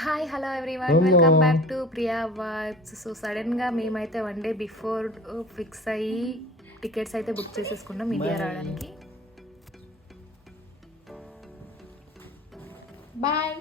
Hi hello everyone, welcome back to Priya vibes. So సడన్గా మేమైతే one day before fix అయ్యి tickets అయితే book చేసేసుకున్నాం ఇండియా రావడానికి. బాయ్.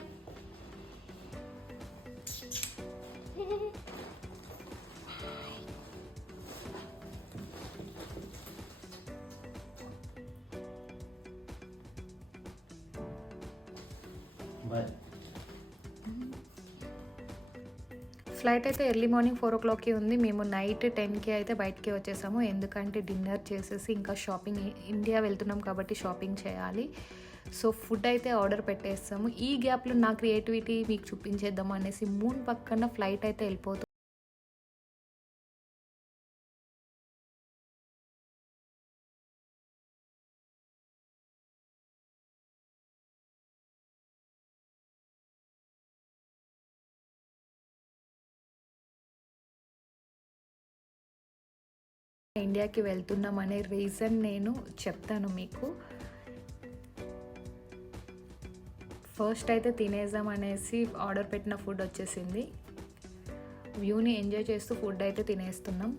ఫ్లైట్ అయితే ఎర్లీ మార్నింగ్ 4 o'clockకి ఉంది. మేము నైట్ 10కి అయితే బయటికి వచ్చేసాము, ఎందుకంటే డిన్నర్ చేసేసి ఇంకా షాపింగ్, ఇండియా వెళ్తున్నాం కాబట్టి షాపింగ్ చేయాలి. సో ఫుడ్ అయితే ఆర్డర్ పెట్టేస్తాము. ఈ గ్యాప్లో నా క్రియేటివిటీ మీకు చూపించేద్దాం అనేసి మూన్ పక్కన ఫ్లైట్ అయితే వెళ్ళిపోతుంది. ఇండియాకి వెళ్తున్నాం అనే రీజన్ నేను చెప్తాను మీకు. ఫస్ట్ అయితే తినేద్దాం అనేసి ఆర్డర్ పెట్టిన ఫుడ్ వచ్చేసింది. వ్యూని ఎంజాయ్ చేస్తూ ఫుడ్ అయితే తినేస్తున్నాం.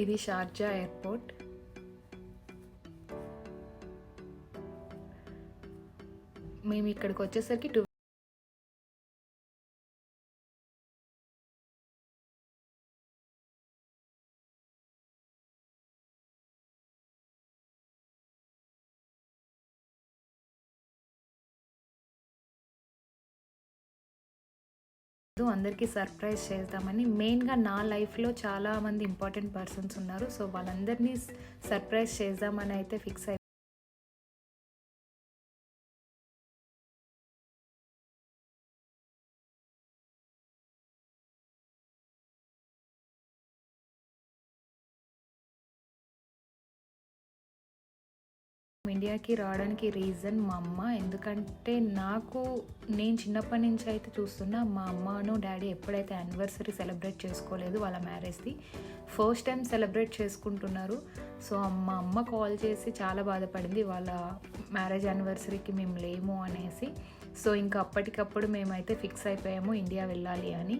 ఇది షార్జా ఎయిర్పోర్ట్. మేము ఇక్కడికి వచ్చేసరికి అందరికీ సర్ప్రైజ్ చేద్దామని. మెయిన్గా నా లైఫ్లో చాలామంది ఇంపార్టెంట్ పర్సన్స్ ఉన్నారు. సో వాళ్ళందరినీ సర్ప్రైజ్ చేద్దామని అయితే ఫిక్స్ అయ్యి ఇండియాకి రావడానికి రీజన్ మా అమ్మ. ఎందుకంటే నేను చిన్నప్పటి నుంచి అయితే చూస్తున్నా, మా అమ్మను డాడీ ఎప్పుడైతే యానివర్సరీ సెలబ్రేట్ చేసుకోలేదు వాళ్ళ మ్యారేజ్ది, ఫస్ట్ టైం సెలబ్రేట్ చేసుకుంటున్నారు. సో మా అమ్మ కాల్ చేసి చాలా బాధపడింది, వాళ్ళ మ్యారేజ్ యానివర్సరీకి మేము లేము అనేసి. సో ఇంకా అప్పటికప్పుడు మేమైతే ఫిక్స్ అయిపోయాము ఇండియా వెళ్ళాలి అని.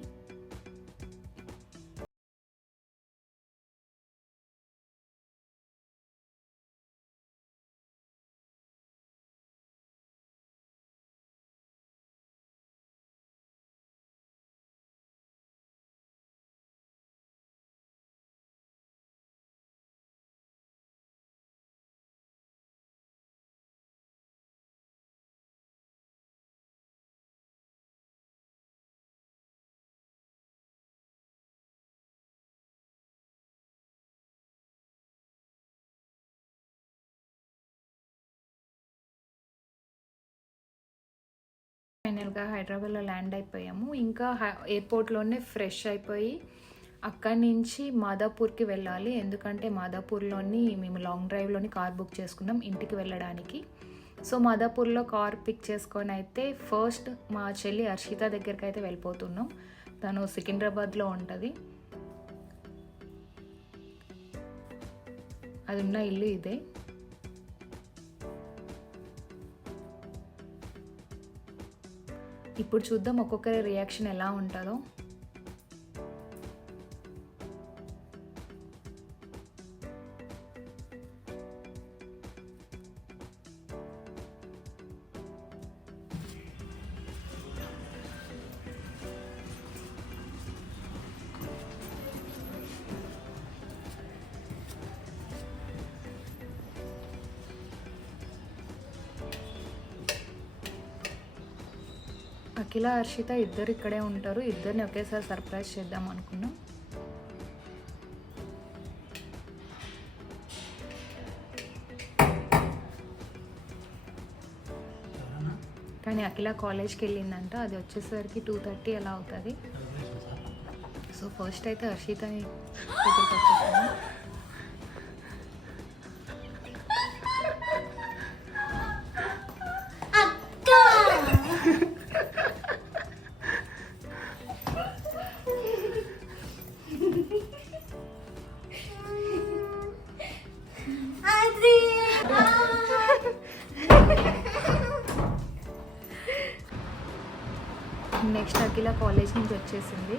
ఫైనల్గా హైదరాబాద్లో ల్యాండ్ అయిపోయాము. ఇంకా ఎయిర్పోర్ట్లోనే ఫ్రెష్ అయిపోయి అక్కడి నుంచి మాదాపూర్కి వెళ్ళాలి. ఎందుకంటే మాదాపూర్లోని మేము లాంగ్ డ్రైవ్లోని కార్ బుక్ చేసుకున్నాం ఇంటికి వెళ్ళడానికి. సో మాదాపూర్లో కార్ పిక్ చేసుకొని అయితే ఫస్ట్ మా చెల్లి హర్షిత దగ్గరికి అయితే వెళ్ళిపోతున్నాం. తను సికింద్రాబాద్లో ఉంటుంది. అది ఉన్న ఇల్లు ఇదే. ఇప్పుడు చూద్దాం ఒక్కొక్కరి రియాక్షన్ ఎలా ఉంటుందో. అఖిల, హర్షిత ఇద్దరు ఇక్కడే ఉంటారు. ఇద్దరిని ఒకేసారి సర్ప్రైజ్ చేద్దాం అనుకున్నాం. కానీ అఖిల కాలేజ్కి వెళ్ళిందంట, అది వచ్చేసరికి 2:30 అలా అవుతుంది. సో ఫస్ట్ అయితే హర్షితని దగ్గరికి వచ్చేసాను. నెక్స్ట్ అఖిల కాలేజ్ నుంచి వచ్చేసింది.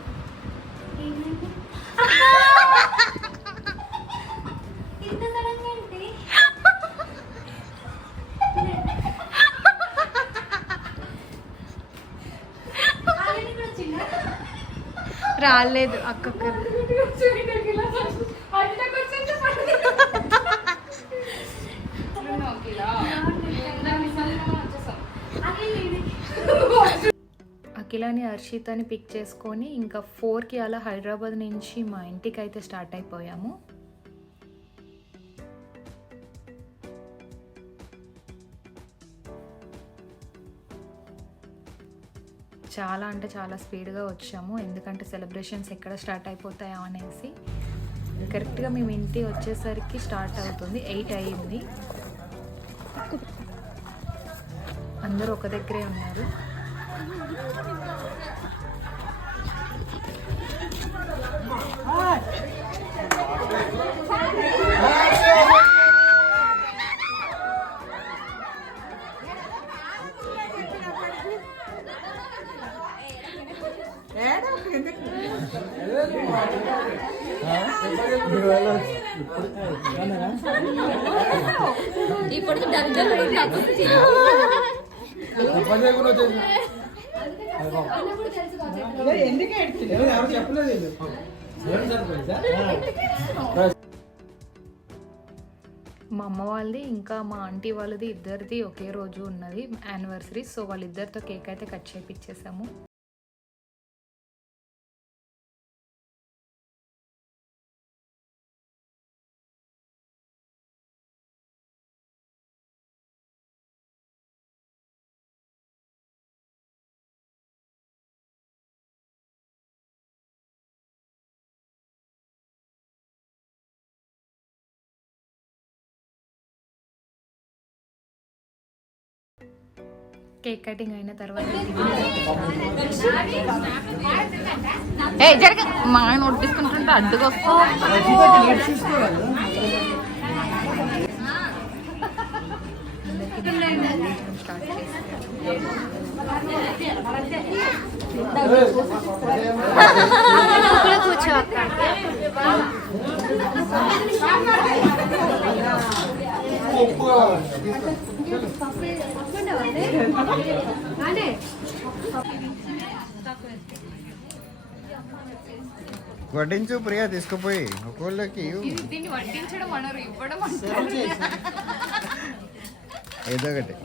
రాలేదు అక్కకు. అఖిలని హర్షితని పిక్ చేసుకొని ఇంకా 4కి అలా హైదరాబాద్ నుంచి మా ఇంటికి అయితే స్టార్ట్ అయిపోయాము. చాలా అంటే చాలా స్పీడ్గా వచ్చాము, ఎందుకంటే సెలబ్రేషన్స్ ఎక్కడ స్టార్ట్ అయిపోతాయో అనేసి. కరెక్ట్గా మేము ఇంటి వచ్చేసరికి స్టార్ట్ అవుతుంది, 8 అయ్యింది. అందరూ ఒక దగ్గరే ఉన్నారు. ఇప్పుడు మా అమ్మ వాళ్ళది ఇంకా మా ఆంటీ వాళ్ళది ఇద్దరిది ఒకే రోజు ఉన్నది యానివర్సరీ. సో వాళ్ళిద్దరితో కేక్ అయితే కట్ చేయించేసాము. కేక్ కటింగ్ అయిన తర్వాత జరగ మా ఆయన నోటిస్తుంటే అడ్డుగా కూర్చో వడ్డించు ప్రియా, తీసుకుపోయి ఒకళ్ళకి దీన్ని వడ్డించడం అనరు, ఇవ్వడం ఏదో ఒకటి.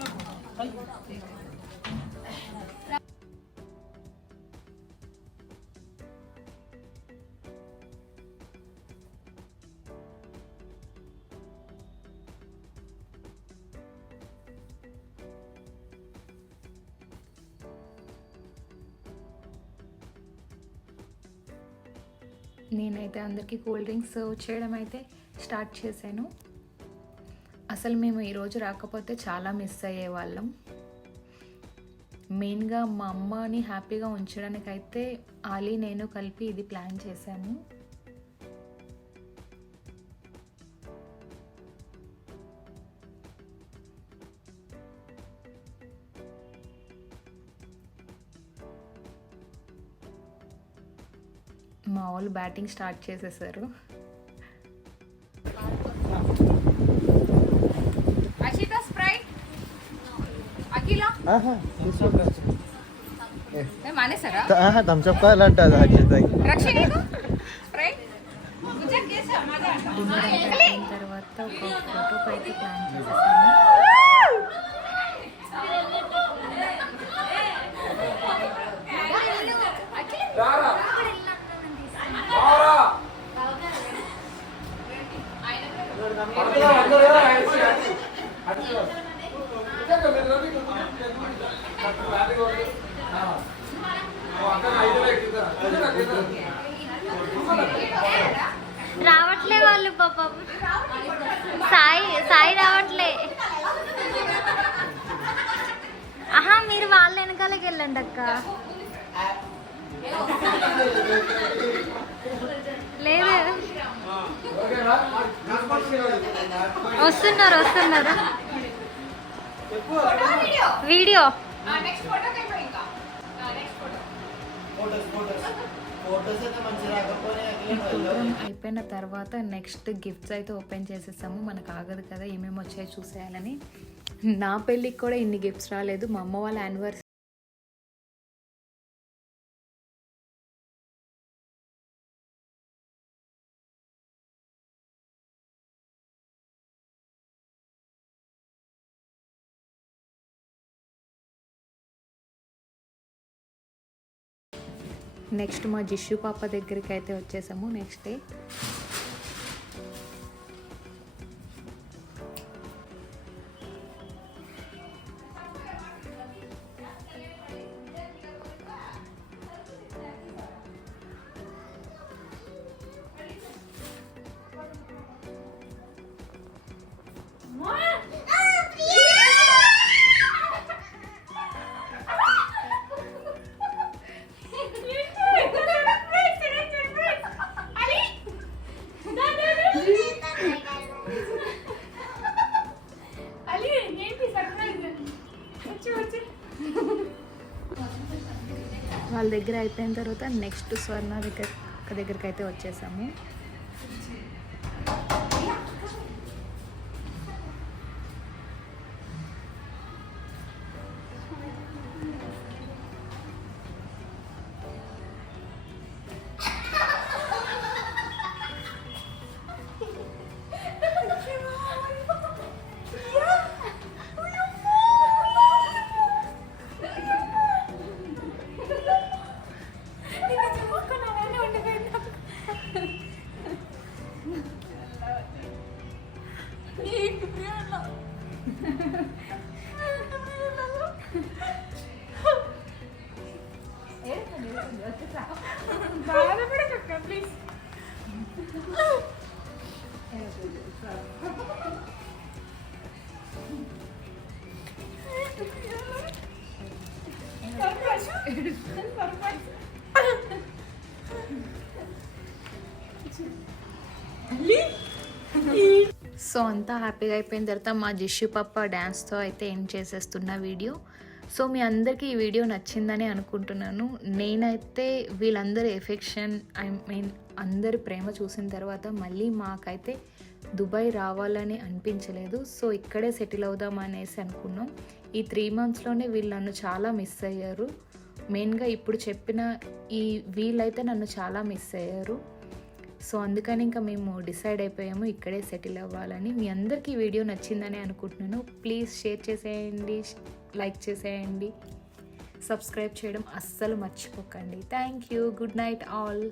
నేనైతే అందరికీ కూల్ డ్రింక్స్ సర్వ్ చేయడం అయితే స్టార్ట్ చేశాను. అసలు మేము ఈరోజు రాకపోతే చాలా మిస్ అయ్యేవాళ్ళం. మెయిన్గా మా అమ్మని హ్యాపీగా ఉంచడానికైతే ఆలీ నేను కలిపి ఇది ప్లాన్ చేశాము. మా వాళ్ళు బ్యాటింగ్ స్టార్ట్ చేసేసారు. థమ్స్అప్ కావాలి అంటారు తర్వాత ఒక ఫోటోకి అయితే ప్లాన్ చేసేసాము. రావట్లే వాళ్ళు పాపం. సాయి సాయి రావట్లే. ఆహా, మీరు వాళ్ళ వెనకాలకి వెళ్ళండి అక్క. లేదు, వస్తున్నారు వస్తున్నారు. వీడియో ప్రోగ్రామ్ అయిపోయిన తర్వాత నెక్స్ట్ గిఫ్ట్స్ అయితే ఓపెన్ చేసేసాము. మనకు ఆగదు కదా ఏమేమి వచ్చాయో చూసేయాలని. నా పెళ్ళికి కూడా ఇన్ని గిఫ్ట్స్ రాలేదు. మా అమ్మ వాళ్ళ యానివర్సరీ నెక్స్ట్ మా జిష్యు పాప దగ్గరికి అయితే వచ్చేసాము. నెక్స్ట్ డే వాళ్ళ దగ్గర అయిపోయిన తర్వాత నెక్స్ట్ స్వర్ణ దగ్గరికి అయితే వచ్చేసాము. సో అంతా హ్యాపీగా అయిపోయిన తర్వాత మా జిష్యు పాప డ్యాన్స్తో అయితే ఎండ్ చేసేస్తున్న వీడియో. సో మీ అందరికీ ఈ వీడియో నచ్చిందని అనుకుంటున్నాను. నేనైతే వీళ్ళందరి ఎఫెక్షన్ అందరి ప్రేమ చూసిన తర్వాత మళ్ళీ మాకైతే దుబాయ్ రావాలని అనిపించలేదు. సో ఇక్కడే సెటిల్ అవుదాం అనేసి అనుకున్నాం. ఈ 3 monthsలోనే వీళ్ళు నన్ను చాలా మిస్ అయ్యారు. మెయిన్గా ఇప్పుడు చెప్పిన వీళ్ళైతే నన్ను చాలా మిస్ అయ్యారు. సో అందుకని ఇంకా మేము డిసైడ్ అయిపోయాము ఇక్కడే సెటిల్ అవ్వాలని. మీ అందరికీ ఈ వీడియో నచ్చిందని అనుకుంటున్నాను. ప్లీజ్ షేర్ చేసేయండి, లైక్ చేసేయండి, సబ్స్క్రైబ్ చేయడం అస్సలు మర్చిపోకండి. Thank you. Good night all.